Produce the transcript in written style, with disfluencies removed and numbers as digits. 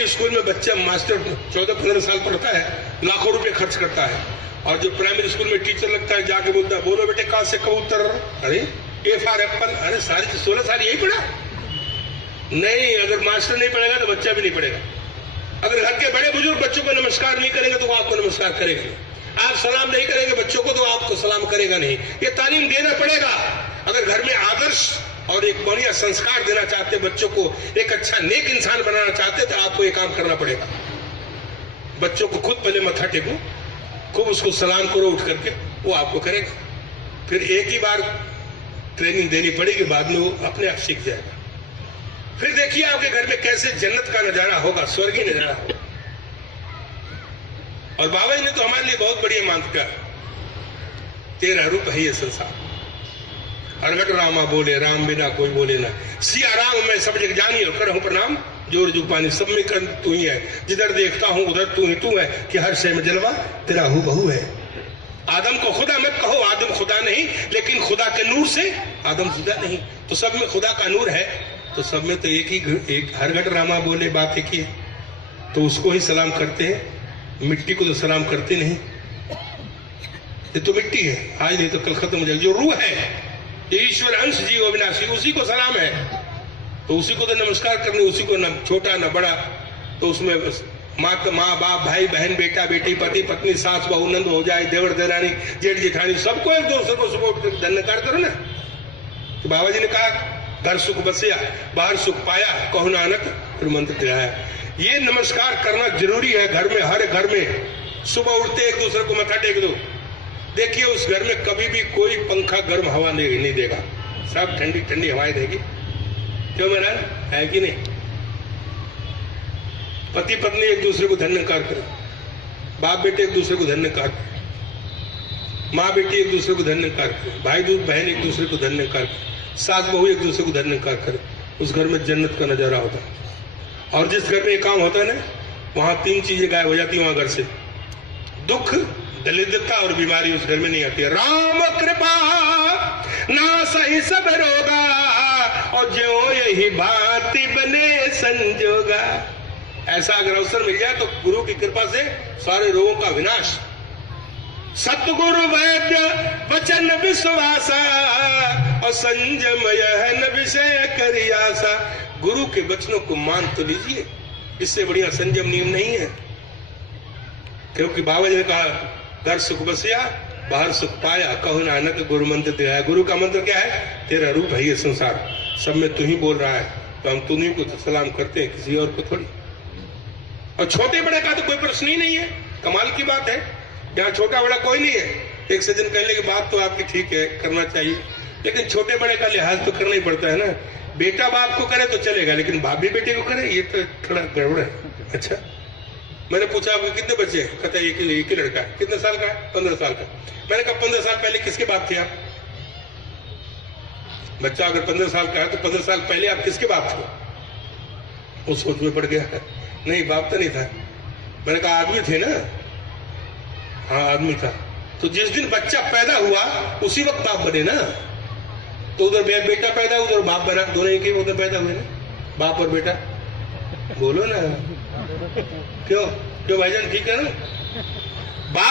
Primary school में बच्चा master 14-15 साल पढ़ता है, लाखों रुपए खर्च करता है, और जो प्राइमरी स्कूल में टीचर लगता है जाके बोलता है बोलो बेटे कहां से कबूतर, अरे ए फॉर एप्पल, अरे सारी 16 साल यही पढ़ा? नहीं, अगर मास्टर नहीं पढ़ेगा तो बच्चा भी नहीं पढ़ेगा। अगर घर के बड़े बुजुर्ग बच्चों को नमस्कार नहीं करेंगे तो वो आपको नमस्कार करेगा नहीं। आप सलाम नहीं करेंगे बच्चों को तो आपको सलाम करेगा नहीं। ये तालीम देना पड़ेगा। अगर घर में आदर्श और एक बढ़िया संस्कार देना चाहते, बच्चों को एक अच्छा नेक इंसान बनाना चाहते, तो आपको ये काम करना पड़ेगा। बच्चों को खुद पहले मत्था टेको, खूब उसको सलाम करो उठ करके, वो आपको करेगा। फिर एक ही बार ट्रेनिंग देनी पड़ेगी, बाद में वो अपने आप सीख जाएगा। फिर देखिए आपके घर में कैसे जन्नत का नजारा होगा, स्वर्गीय नजारा होगा। और बाबा जी ने तो हमारे लिए बहुत बढ़िया मंत्र का, तेरा रूप है ये संसार, हरगट रामा बोले राम बिना कोई बोले ना, सिया राम मैं सब जग जानी और करहूं प्रणाम, जोर जुग पानी सब में कर तू ही है, जिधर देखता हूं उधर तू ही तू है, कि हर शय में जलवा तेरा हूं बहू है। आदम को खुदा मत कहो, आदम खुदा नहीं, लेकिन खुदा के नूर से आदम जुदा नहीं। तो सब में खुदा का नूर है, तो सब में तो एक हरगट रामा बोले बात एक ही है, तो उसको ही सलाम करते हैं। मिट्टी को तो सलाम करते नहीं, ये तो मिट्टी है, आज नहीं तो कल खत्म हो जाएगी। जो रूह है, ये ईश्वर अंश जीव अविनाशी, उसी को सलाम है, तो उसी को तो नमस्कार करने, उसी को न छोटा न बड़ा। तो उसमें माँ बाप भाई बहन बेटा बेटी पति पत्नी सास बहू नंद हो जाए देवर देरानी जेठ जेठानी सबको एक दूसरे को सुबह उठ कर धन्यकार करो ना। तो बाबा जी ने कहा घर सुख बसिया बाहर सुख पाया, कहो नानक फिर मंत्र दिलाया। ये नमस्कार करना जरूरी है घर में, हर घर में। सुबह उठते एक दूसरे को मत्था टेक दो। देखिए उस घर में कभी भी कोई पंखा गर्म हवा नहीं देगा, सब ठंडी ठंडी हवाएं देगी। क्यों महाराज, है कि नहीं? पति पत्नी एक दूसरे को धन्यकार करें, बाप बेटे एक दूसरे को धन्यकार करें, माँ बेटी एक दूसरे को धन्यकार करें, भाई दूध बहन एक दूसरे को धन्यकार करें, सास बहू एक दूसरे को धन्यकार करें। उस घर में जन्नत का नजारा होता है। और जिस घर में ये काम होता है ना, वहां 3 चीजें गायब हो जाती है। वहां घर से दुख दरिद्रता और बीमारी उस घर में नहीं आती है। राम कृपा ना सही सब रोगा, और जो यही भांति बने संजोगा। ऐसा अगर अवसर मिल जाए तो गुरु की कृपा से सारे रोगों का विनाश। सतगुरु वैद्य वचन विश्वासा, और संयम यह न विषय करियासा। गुरु के वचनों को मान तो लीजिए, इससे बढ़िया संयम नियम नहीं है। क्योंकि बाबा जी ने कहा घर सुख बसिया बाहर सुख पाया, कहो नानक गुरु मंत्र दिया। गुरु का मंत्र क्या है? तेरा रूप है ये संसार, सब में तू ही बोल रहा है, तो हम तुम्हीं को तो सलाम करते हैं, किसी और को थोड़ी। और छोटे बड़े का तो कोई प्रश्न ही नहीं है। कमाल की बात है, यहाँ छोटा बड़ा कोई नहीं है। एक सज्जन कहने की बात तो आपकी ठीक है, करना चाहिए, लेकिन छोटे बड़े का लिहाज तो करना ही पड़ता है ना। बेटा बाप को करे तो चलेगा, लेकिन बाप भी बेटे को करे, ये तो थोड़ा गड़बड़ है। अच्छा, मैंने पूछा आपके कितने बच्चे हैं? कहता है एक ही लड़का है। कितने साल का है? 15 साल का। मैंने कहा 15 साल पहले किसके बाप थे आप? बच्चा अगर 15 साल का है तो 15 साल पहले आप किसके बाप थे? वो सोच में पड़ गया, नहीं बाप तो नहीं था। मैंने कहा आदमी थे ना? हाँ आदमी था। तो जिस दिन बच्चा पैदा हुआ उसी वक्त बाप बने ना। तो उधर बेटा पैदा उधर बाप बना, दोनों एक ही उधर पैदा हुए ना, बाप और बेटा। बोलो ना, क्यों भाईजान, ठीक है ना? बाप